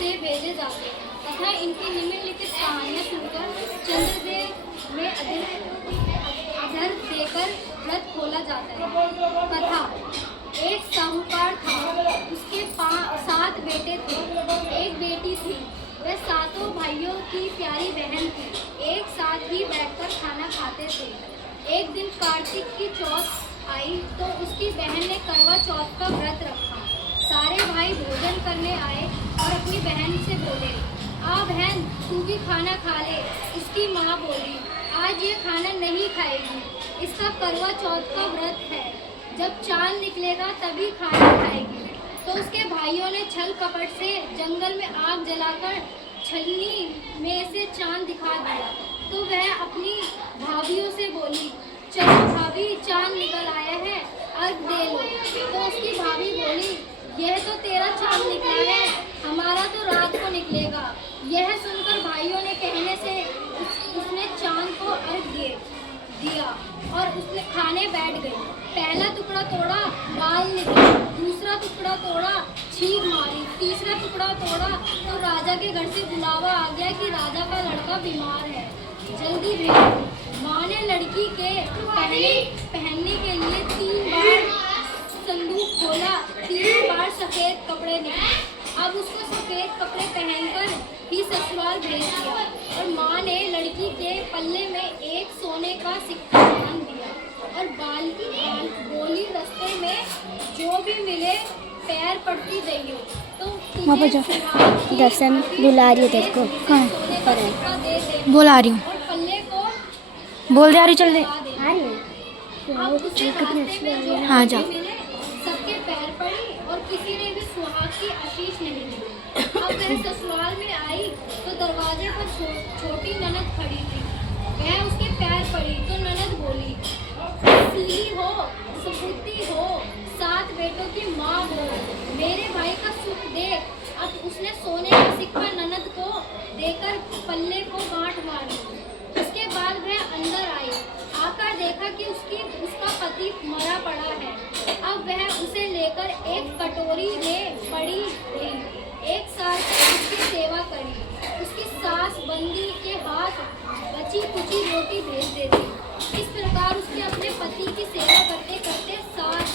से भेजे जाते तथा इनकी निम्नलिखित कहानियाँ सुनकर चंद्रदेव में अधर देकर व्रत खोला जाता है। कथा। एक साहूकार था, उसके 7 बेटे थे, एक बेटी थी। वे सातों भाइयों की प्यारी बहन थी। एक साथ ही बैठकर खाना खाते थे। एक दिन कार्तिक की चौथ आई तो उसकी बहन ने करवा चौथ का व्रत रखा। सारे भाई भोजन करने आए और अपनी बहन से बोले, आ बहन, तू भी खाना खा ले। उसकी माँ बोली, आज ये खाना नहीं खाएगी, इसका करवा चौथ का व्रत है, जब चांद निकलेगा तभी खाना खाएगी। तो उसके भाइयों ने छल कपट से जंगल में आग जलाकर छलनी में से चांद दिखा दिया। तो वह अपनी भाभियों से बोली, चलो भाभी, चांद निकल आया है, अर्घ दे लो। तो उसकी भाभी बोली, यह तो तेरा चांद निकला है, हमारा तो रात को निकलेगा। यह सुनकर भाइयों ने कहने से उसने चांद को अर्घ दिया और उसने खाने बैठ गई। पहला टुकड़ा तोड़ा, बाल निकला, दूसरा टुकड़ा तोड़ा, छींक मारी, तीसरा टुकड़ा तोड़ा तो राजा के घर से बुलावा आ गया कि राजा का लड़का बीमार है, जल्दी भेजो। माँ ने लड़की के पहनने के लिए 3 बार संदूक खोला, 3 बार सफेद कपड़े निकले। अब उसको सफेद कपड़े पहनकर ही ससुराल भेज दिया और माँ ने लड़की के पल्ले में एक सोने का सिक्का बांध दिया और बोली, रास्ते में जो भी मिले पैर पड़ती जाइयो। तो दर्शन बुला रही है तेरे को। कहाँ पर बुला रही हूँ, और पल्ले को बोल दे, आ रही, चल दे। अब उसे रास्ते में जो हाँ, जा। मिले सबके पैर पड़ी और किसी ने भी सुहाग की आशीष नहीं दी। अब वह ससुराल में आई तो दरवाजे पर छोटी ननद खड़ी थी। वह उसके पैर पड़ी तो ननद बोली, सीली हो, सपूती हो, 7 बेटों की माँ हो, मेरे भाई का सुख देख। अब उसने सोने का सिक्का ननद को देकर पल्ले को गांठ मारी। उसके बाद वह अंदर आई, आकर देखा कि उसका पति मरा पड़ा है। अब वह उसे लेकर एक कटोरी में पड़ी रही। एक साल तक उसकी सेवा करी। उसकी सास बंदी के हाथ बची कुची रोटी भेज देती। इस प्रकार उसके अपने पति की सेवा करते करते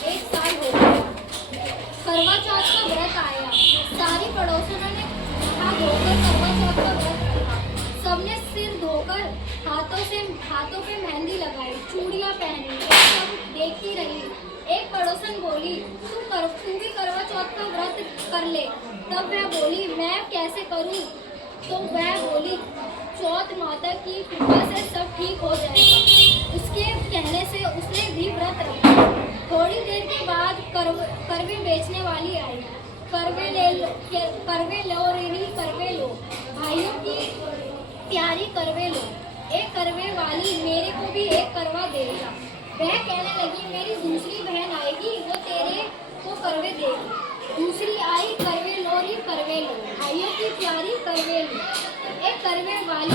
1 साल हो गया। करवा चौथ का व्रत आया। सारी पड़ोसनों ने हाथ धोकर करवा चौथ का व्रत रखा। सबने सिर धोकर हाथों पे मेहंदी लगाई, चूड़ियाँ पहनी, सब देखती रही। एक पड़ोसन बोली, तू भी करवा चौथ का व्रत कर ले। तब वह बोली, मैं कैसे करूं? तो वह बोली, चौथ माता की कृपा से सब ठीक हो जाएगा। उसके कहने से उसने भी व्रत रखा। थोड़ी देर के बाद करवे बेचने वाली आई। करवे लो, भाइयों की प्यारी करवे लो। एक करवे वाली मेरे को भी एक करवा देगा। वह कहने लगी, मेरी दूसरी बहन आएगी, वो तेरे को करवे देगी। दूसरी आई, करवे लो, भाइयों की प्यारी करवे लो। एक करवे वाली